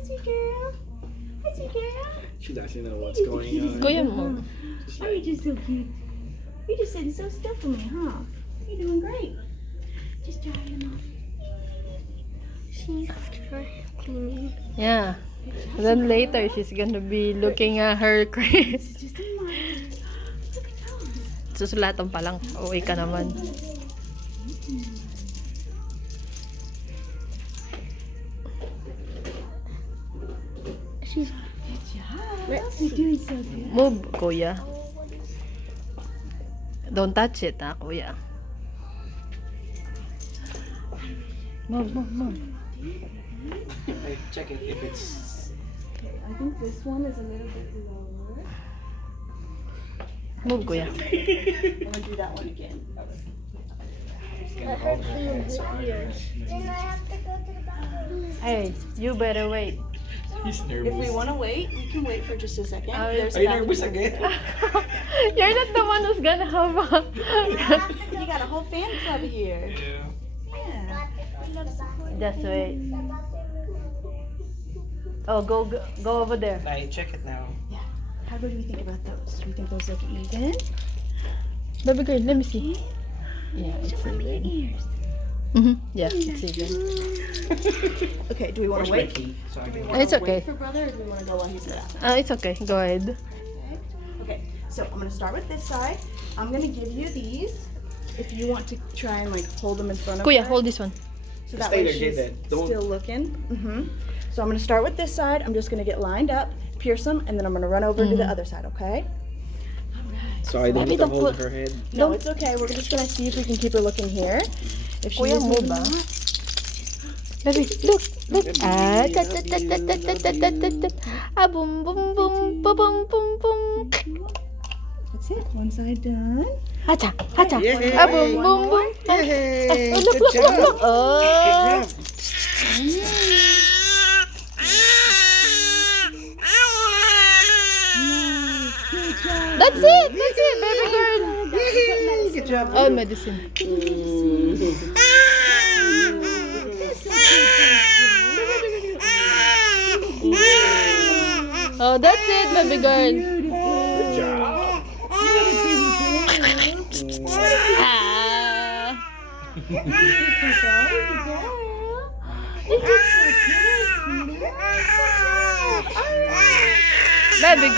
Hi, sweet girl. Hi, sweet girl. She doesn't know what's going on. Kuya mo. Oh, you're just so cute. You're just sitting so still for me, huh? You're doing great. Just drying them off. She's cleaning. Yeah. And then later, she's gonna be looking at her crate. Just a moment. Look at those. Susulatan pa lang. Uwi ka naman. She's Good job. You're doing so good. Move, kuya. Don't touch it, ha, kuya. Move. I check it if it's. Okay, I think this one is a little bit lower. Move, kuya. I'm gonna do that one again. let her clean her ears. Then I have to go to the bathroom. Hey, you better wait. He's nervous. If we want to wait, we can wait for just a second. Oh, There's Are you bathroom nervous over again? there. You're not the one who's gonna have a... You got a whole fan club here. Yeah. Yeah. Just wait. Oh, go over there. I check it now. How do we think about those? Do we think those look even? Baby girl, let me see. Yeah, it's Show me even. your ears. Yeah, it's even. Okay, do we want Where's to my wait? key? So I Do we can. wanna It's okay. wait for brother, or do we want to go while he's in the bathroom? It's okay. Go ahead. Okay, so I'm gonna start with this side. I'm gonna give you these. If you want to try and like hold them in front of Kuya, her, hold this one. so that Stay way there, she's Jaden. Don't- still looking. So I'm gonna start with this side. I'm just gonna get lined up, pierce them, and then I'm gonna run over to the other side. Okay? So I don't Maybe need to don't hold put- her head. No, it's okay. We're just gonna see if we can keep her looking here. If she Kuya, is move, moving ah. not. Baby, look. Ah, Ah, boom, boom, boom, boom, boom, boom, boom. That's it. One side done. Hacha. Yay. Ah, boom, boom, boom. Yay! Oh, look. Good job. Oh. That's it, baby girl. Yay! Good job. Oh, medicine. Oh, that's it, baby girl. Good job. Ah. Baby girl.